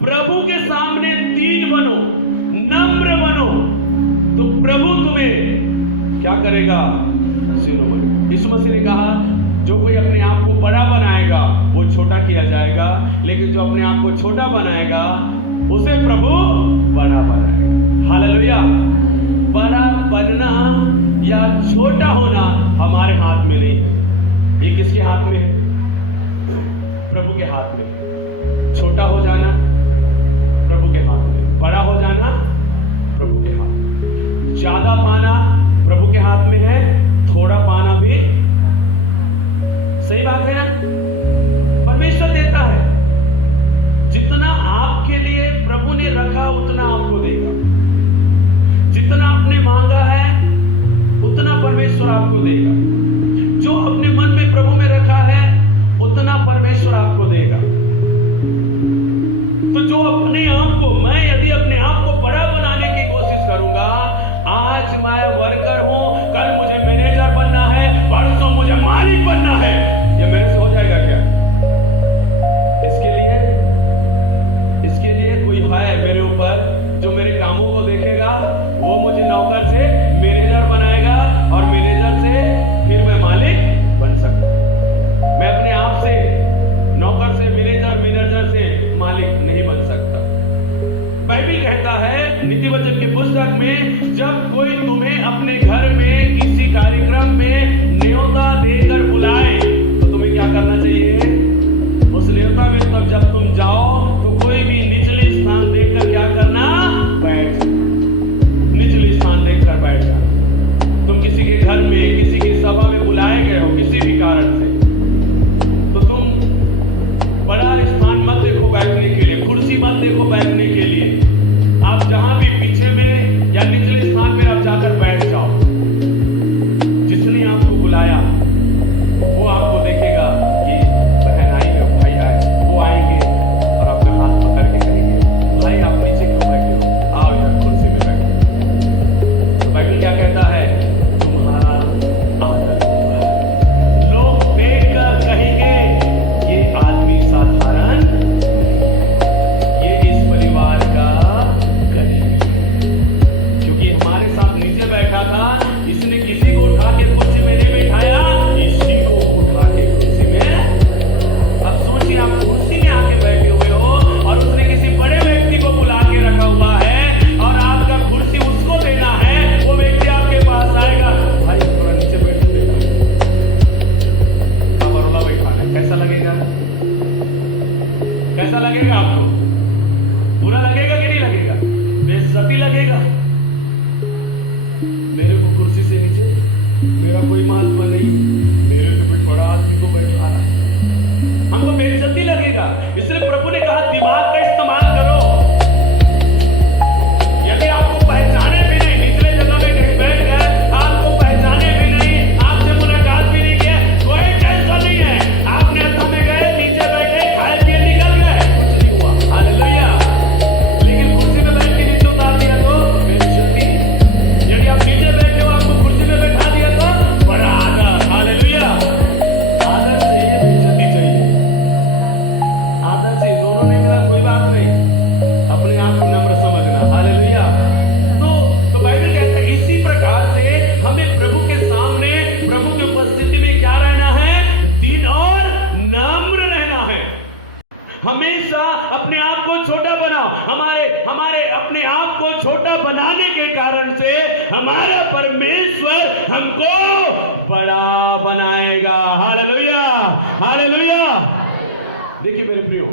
प्रभु के सामने दीन बनो, नम्र बनो, तो प्रभु तुम्हें क्या करेगा? यीशु मसीह ने कहा जो कोई अपने आप को बड़ा बनाएगा वो छोटा किया जाएगा, लेकिन जो अपने आप को छोटा बनाएगा उसे प्रभु बड़ा बनाएगा। हालेलुया। बड़ा बनना या छोटा होना हमारे हाथ में नहीं है। ये किसके हाथ में है? प्रभु के हाथ में। छोटा हो जाना प्रभु के हाथ में, बड़ा हो जाना प्रभु के हाथ में, ज्यादा पाना प्रभु के हाथ में है, थोड़ा पाना भी। सही बात है ना? परमेश्वर देता है, जितना आपके लिए प्रभु ने रखा उतना आपको देगा। जितना आपने मांगा है उतना परमेश्वर आपको देगा। जो अपने मन में प्रभु में रखा है उतना परमेश्वर आपको देगा। तो जो अपने आप को, मैं यदि अपने आप को बड़ा बनाने की कोशिश करूंगा, आज मैं वर्कर हूं, कल मुझे मैनेजर बनना है, परसों मुझे मालिक बनना है, ये मेरे से हो जाएगा क्या? इसके लिए कोई है मेरे ऊपर जो मेरे कामों को देखेगा, वो मुझे नौकर से मैनेजर बनाएगा और मैनेजर से फिर मैं मालिक बन सकता हूं। मैं अपने आप से नौकर से मैनेजर, मैनेजर से मालिक नहीं बन सकता। बाइबल कहता है नीति वचन की पुस्तक में, जब कोई तुम्हें अपने घर में किसी कार्यक्रम में न्योता देकर बुलाए तो तुम्हें क्या करना चाहिए? उस न्योता में तब जब तुम जाओ तो कोई भी निचले स्थान देखकर क्या करना? बैठ, निचले स्थान देखकर बैठ जाना। तुम किसी के घर में, किसी की सभा में बुलाए गए हो किसी भी कारण से, तो तुम बड़ा स्थान मत देखो बैठने के लिए, कुर्सी मत देखो बैठने के लिए। आप जहां भी पीछे में या निचले स्थान में आप जाकर बैठ जाओ। जिसने आपको बुलाया वो आपको देखेगा कि बहन आई है, भाई आए, वो आएंगे और आपका हाथ पकड़ के कहेंगे, भाई आप नीचे क्यों बैठे हो, आओ यार कुर्सी में बैठो। तो बाइबल क्या कहता है? तुम्हारा आदर होगा। लोग देखकर कहेंगे ये आदमी साधारण, ये इस परिवार का गरीब, क्योंकि हमारे साथ नीचे बैठा था, इसने किसी को उठा के कुर्सी में नहीं बैठाया, इसी को उठा के कुर्सी में। अब सोचिए, आप कुर्सी में आके बैठे हुए हो और उसने किसी बड़े व्यक्ति को बुला के रखा हुआ है और आपका कुर्सी उसको देना है। वो व्यक्ति आपके पास आएगा, भाई थोड़ा नीचे बैठ देना, बरोला बैठाना। कैसा लगेगा? कैसा लगेगा आपको? बुरा लगेगा कि नहीं लगेगा? बेइज्जती लगेगा। मेरे को कुर्सी से नीचे, मेरा कोई महात्मा नहीं, मेरे से कोई बड़ा आदमी को बैठा रहा, हमको बेइज्जती लगेगा। इसलिए प्रभु ने कहा दिमाग का इस्तेमाल करो। यदि आपको पहचाने भी नहीं, निचले जगह में कहीं बैठ गए, आपको पहचाने भी नहीं, आपसे मुलाकात भी नहीं किया, कोई टेंशन नहीं है। आपने अड्डा में गए, नीचे बैठे, खाए पिए निकल गए, कुछ नहीं हुआ। हालेलुया। लेकिन कुर्सी में बैठ के नीचे उतार दिया तो बेइज्जती। यदि आप नीचे बैठे हो, आपको कुर्सी में बैठा दिया तो बड़ा आदर। हालेलुया। आदर चाहिए, बेइज्जती चाहिए। आदर से दोनों ने मिला, कोई बात नहीं, अपने आप को नम्र समझना। हालेलुया। तो बाइबल कहता है इसी प्रकार से हमें प्रभु के सामने, प्रभु की उपस्थिति में क्या रहना है? दीन और नम्र रहना है। हमेशा अपने आप को छोटा बनाओ। हमारे अपने आप को छोटा बनाने के कारण से हमारा परमेश्वर हमको बड़ा बनाएगा। Hallelujah, hallelujah. देखिए मेरे प्रियो,